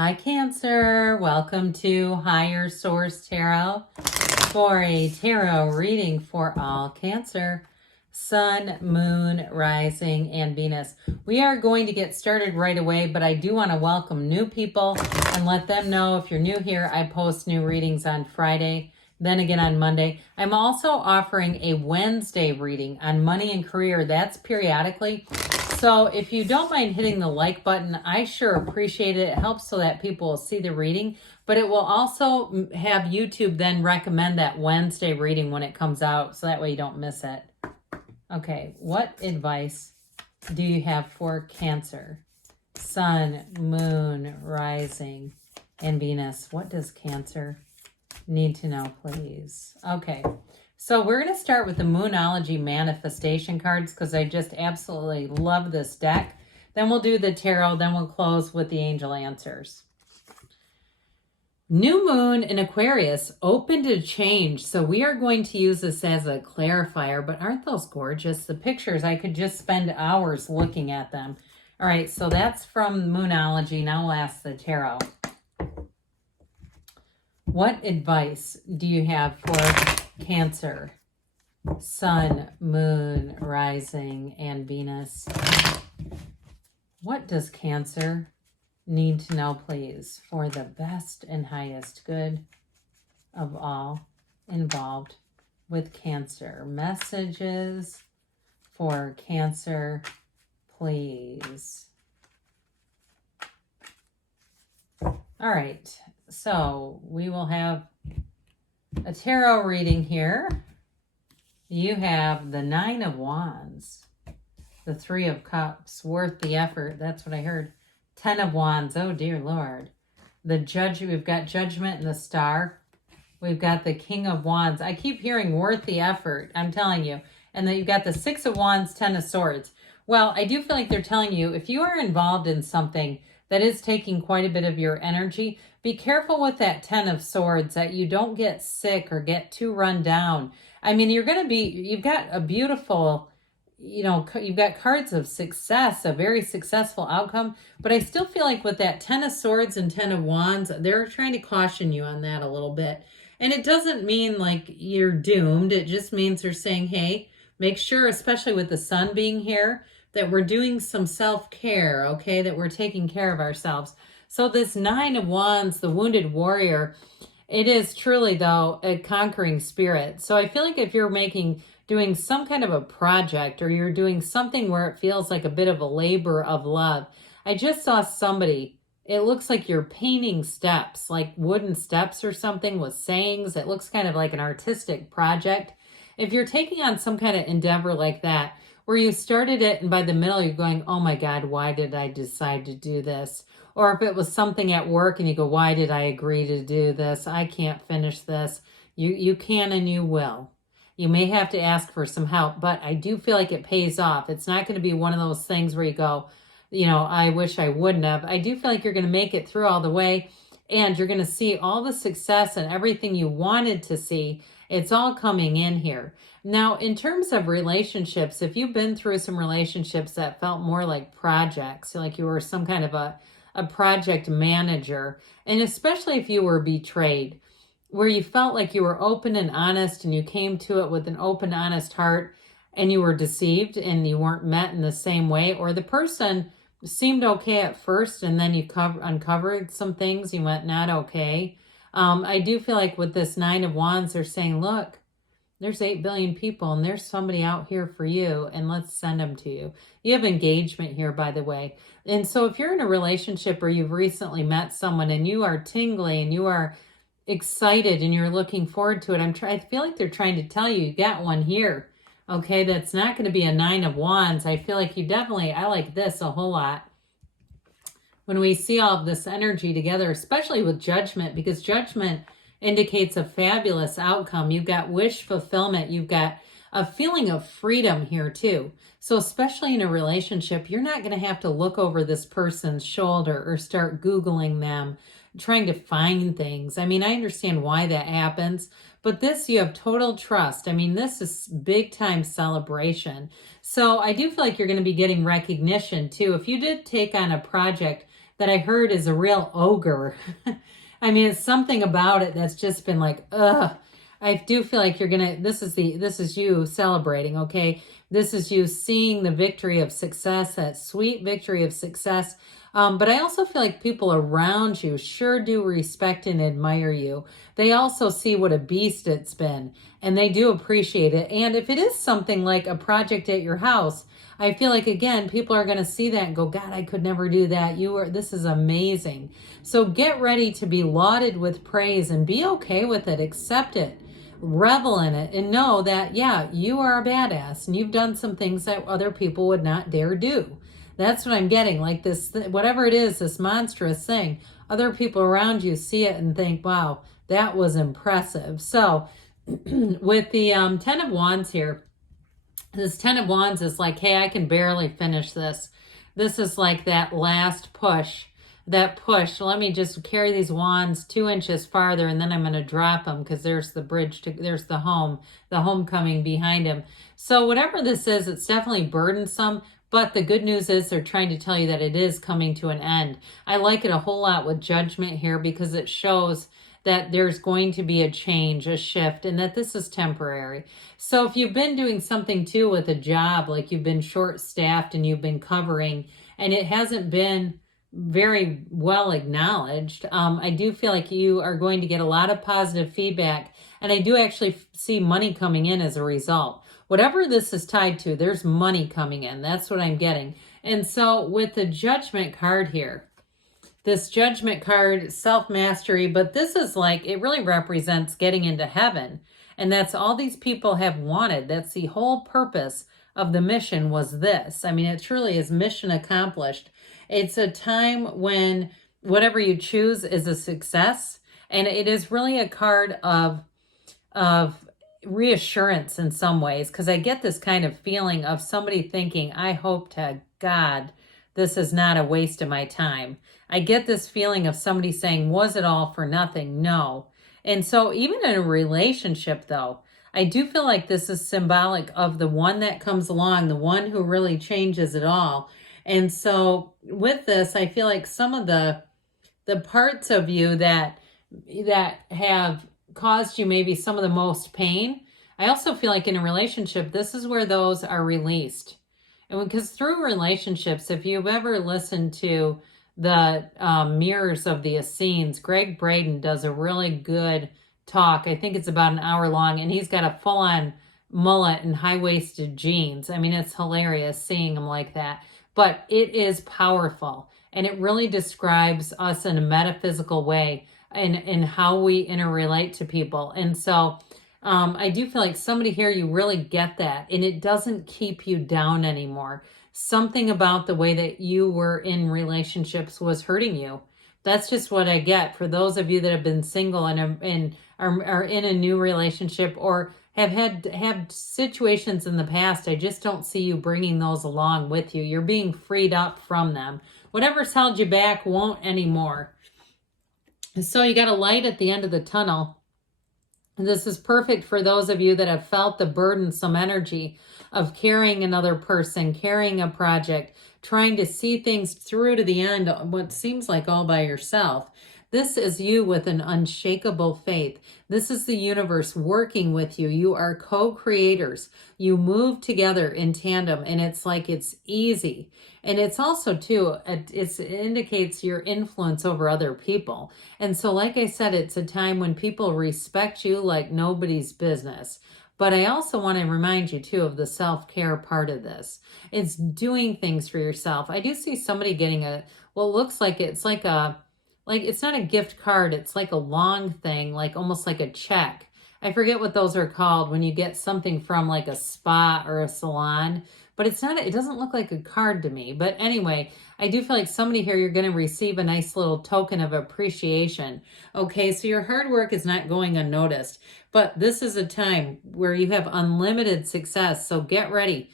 Hi, Cancer. Welcome to Higher Source Tarot for a tarot reading for all Cancer, Sun, Moon, Rising, and Venus. We are going to get started right away, but I do want to welcome new people and let them know if you're new here, I post new readings on Friday, then again on Monday. I'm also offering a Wednesday reading on money and career. That's periodically. So if you don't mind hitting the like button, I sure appreciate it. It helps so that people will see the reading, but it will also have YouTube then recommend that Wednesday reading when it comes out, so that way you don't miss it. Okay, what advice do you have for Cancer? Sun, Moon, Rising, and Venus. What does Cancer need to know, please? Okay. So we're going to start with the Moonology manifestation cards because I just absolutely love this deck. Then we'll do the tarot. Then we'll close with the angel answers. New moon in Aquarius, open to change. So we are going to use this as a clarifier, but aren't those gorgeous? The pictures, I could just spend hours looking at them. All right, so that's from Moonology. Now we'll ask the tarot. What advice do you have for Cancer, Sun, Moon, Rising, and Venus? What does Cancer need to know, please, for the best and highest good of all involved with Cancer? Messages for Cancer, please. All right, so we will have a tarot reading here. You have the Nine of Wands, the Three of Cups, worth the effort. That's what I heard. 10 of Wands. Oh, dear Lord. The Judge. We've got Judgment and the Star. We've got the King of Wands. I keep hearing worth the effort. I'm telling you. And then you've got the Six of Wands, 10 of Swords. Well, I do feel like they're telling you if you are involved in something that is taking quite a bit of your energy, be careful with that 10 of Swords that you don't get sick or get too run down. I mean, you've got a beautiful, you've got cards of success, a very successful outcome, but I still feel like with that 10 of Swords and 10 of Wands, they're trying to caution you on that a little bit. And it doesn't mean like you're doomed. It just means they're saying, hey, make sure, especially with the Sun being here, that we're doing some self-care, okay, that we're taking care of ourselves. So this Nine of Wands, the wounded warrior, it is truly, though, a conquering spirit. So I feel like if you're doing some kind of a project or you're doing something where it feels like a bit of a labor of love, I just saw somebody, it looks like you're painting steps, like wooden steps or something with sayings. It looks kind of like an artistic project. If you're taking on some kind of endeavor like that, where you started it and by the middle you're going, oh my God, why did I decide to do this? Or if it was something at work and you go, why did I agree to do this? I can't finish this. You can and you will. You may have to ask for some help, but I do feel like it pays off. It's not going to be one of those things where you go, I wish I wouldn't have. I do feel like you're going to make it through all the way and you're going to see all the success and everything you wanted to see. It's all coming in here. Now, in terms of relationships, if you've been through some relationships that felt more like projects, like you were some kind of a project manager, and especially if you were betrayed, where you felt like you were open and honest and you came to it with an open, honest heart and you were deceived and you weren't met in the same way, or the person seemed okay at first and then you uncovered some things, you went not okay. I do feel like with this Nine of Wands, they're saying, look, there's 8 billion people and there's somebody out here for you and let's send them to you. You have engagement here, by the way. And so if you're in a relationship or you've recently met someone and you are tingly and you are excited and you're looking forward to it, I feel like they're trying to tell you, you got one here. Okay, that's not going to be a Nine of Wands. I feel like I like this a whole lot. When we see all of this energy together, especially with Judgment, because Judgment indicates a fabulous outcome. You've got wish fulfillment. You've got a feeling of freedom here too. So especially in a relationship, you're not going to have to look over this person's shoulder or start Googling them, trying to find things. I mean, I understand why that happens, but this, you have total trust. I mean, this is big time celebration. So I do feel like you're going to be getting recognition too. If you did take on a project that I heard is a real ogre. I mean, it's something about it that's just been like, ugh. I do feel like this is you celebrating, okay? This is you seeing the victory of success, that sweet victory of success. But I also feel like people around you sure do respect and admire you. They also see what a beast it's been, and they do appreciate it. And if it is something like a project at your house, I feel like, again, people are going to see that and go, God, I could never do that. This is amazing. So get ready to be lauded with praise and be okay with it. Accept it. Revel in it and know that, yeah, you are a badass and you've done some things that other people would not dare do. That's what I'm getting. Like this, whatever it is, this monstrous thing, other people around you see it and think, wow, that was impressive. So with the 10 of Wands here, this 10 of Wands is like, hey, I can barely finish this. This is like that last push. That push. Let me just carry these wands 2 inches farther, and then I'm going to drop them because there's the bridge, there's the homecoming behind him. So whatever this is, it's definitely burdensome. But the good news is they're trying to tell you that it is coming to an end. I like it a whole lot with Judgment here because it shows that there's going to be a change, a shift, and that this is temporary. So if you've been doing something too with a job, like you've been short-staffed and you've been covering, and it hasn't been very well acknowledged, I do feel like you are going to get a lot of positive feedback, and I do actually see money coming in as a result. Whatever this is tied to, there's money coming in. That's what I'm getting. And so with the Judgment card here, this Judgment card, self-mastery, but this is like, it really represents getting into heaven. And that's all these people have wanted. That's the whole purpose of the mission was this. I mean, it truly is mission accomplished. It's a time when whatever you choose is a success. And it is really a card of reassurance in some ways, because I get this kind of feeling of somebody thinking, I hope to God this is not a waste of my time. I get this feeling of somebody saying, was it all for nothing? No. And so even in a relationship, though, I do feel like this is symbolic of the one that comes along, the one who really changes it all. And so with this, I feel like some of the parts of you that have caused you maybe some of the most pain, I also feel like in a relationship, this is where those are released. And because through relationships, if you've ever listened to the Mirrors of the Essenes, Greg Braden does a really good talk. I think it's about an hour long, and he's got a full-on mullet and high-waisted jeans. I mean, it's hilarious seeing him like that. But it is powerful, and it really describes us in a metaphysical way in how we interrelate to people. And so I do feel like somebody here, you really get that, and it doesn't keep you down anymore. Something about the way that you were in relationships was hurting you. That's just what I get. For those of you that have been single and are in a new relationship or have situations in the past, I just don't see you bringing those along with you. You're being freed up from them. Whatever's held you back won't anymore. So you got a light at the end of the tunnel. This is perfect for those of you that have felt the burdensome energy of carrying another person, carrying a project, trying to see things through to the end, what seems like all by yourself. This is you with an unshakable faith. This is the universe working with you. You are co-creators. You move together in tandem, and it's like it's easy. And it's also, too, it indicates your influence over other people. And so, like I said, it's a time when people respect you like nobody's business. But I also want to remind you, too, of the self-care part of this. It's doing things for yourself. I do see somebody getting what looks like it's like it's not a gift card. It's like a long thing, like almost like a check. I forget what those are called when you get something from like a spa or a salon, but it doesn't look like a card to me. But anyway, I do feel like somebody here, you're going to receive a nice little token of appreciation. Okay, so your hard work is not going unnoticed, but this is a time where you have unlimited success. So get ready,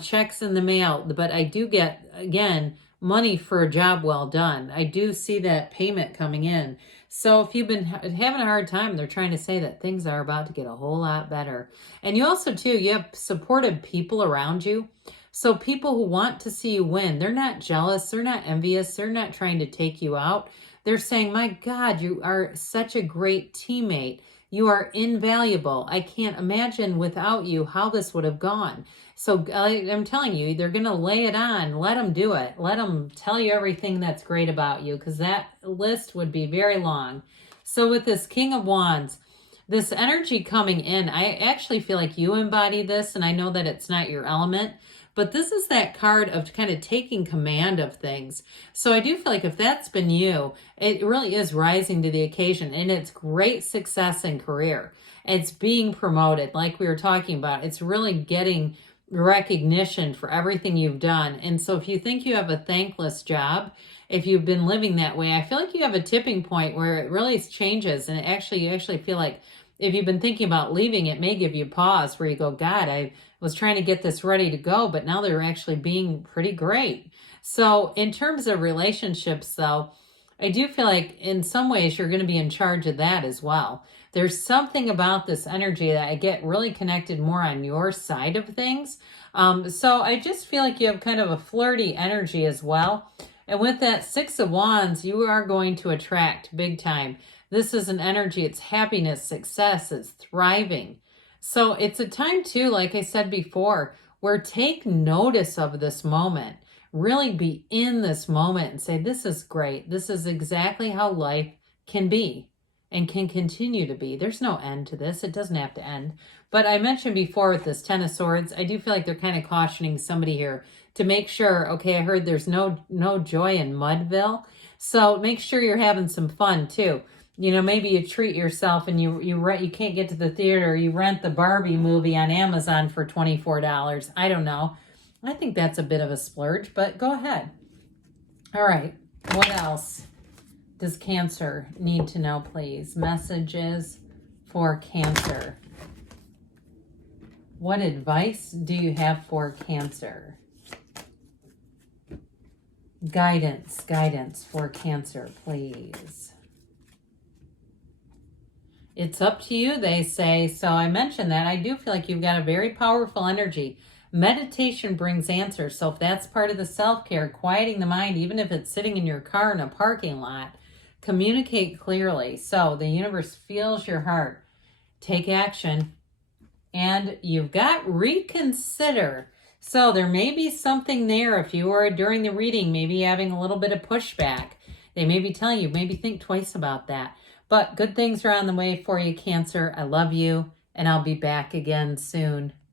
checks in the mail. But I do get, again, money for a job well done. I do see that payment coming in. So if you've been having a hard time, they're trying to say that things are about to get a whole lot better. And you also, too, you have supportive people around you. So people who want to see you win, they're not jealous, they're not envious, they're not trying to take you out. They're saying, my God, you are such a great teammate. You are invaluable. I can't imagine without you how this would have gone. So I'm telling you, they're going to lay it on. Let them do it. Let them tell you everything that's great about you, because that list would be very long. So with this King of Wands, this energy coming in, I actually feel like you embody this, and I know that it's not your element, but this is that card of kind of taking command of things. So I do feel like if that's been you, it really is rising to the occasion, and it's great success in career. It's being promoted, like we were talking about. It's really getting recognition for everything you've done. And so if you think you have a thankless job, if you've been living that way, I feel like you have a tipping point where it really changes, and you actually feel like if you've been thinking about leaving, it may give you pause where you go, God, I was trying to get this ready to go, but now they're actually being pretty great. So in terms of relationships, though, I do feel like in some ways you're going to be in charge of that as well. There's something about this energy that I get really connected more on your side of things. So I just feel like you have kind of a flirty energy as well. And with that Six of Wands, you are going to attract big time. This is an energy, it's happiness, success, it's thriving. So it's a time too, like I said before, where take notice of this moment. Really be in this moment and say, this is great. This is exactly how life can be and can continue to be. There's no end to this. It doesn't have to end. But I mentioned before with this Ten of Swords, I do feel like they're kind of cautioning somebody here to make sure, okay, I heard there's no joy in Mudville. So make sure you're having some fun too. You know, maybe you treat yourself and you can't get to the theater, you rent the Barbie movie on Amazon for $24. I don't know. I think that's a bit of a splurge, but go ahead. All right. What else does Cancer need to know, please? Messages for Cancer. What advice do you have for Cancer? Guidance for Cancer, please. It's up to you, they say. So I mentioned that. I do feel like you've got a very powerful energy. Meditation brings answers. So if that's part of the self-care, quieting the mind, even if it's sitting in your car in a parking lot, communicate clearly. So the universe feels your heart. Take action. And you've got reconsider. So there may be something there if you are during the reading, maybe having a little bit of pushback. They may be telling you, maybe think twice about that. But good things are on the way for you, Cancer. I love you, and I'll be back again soon.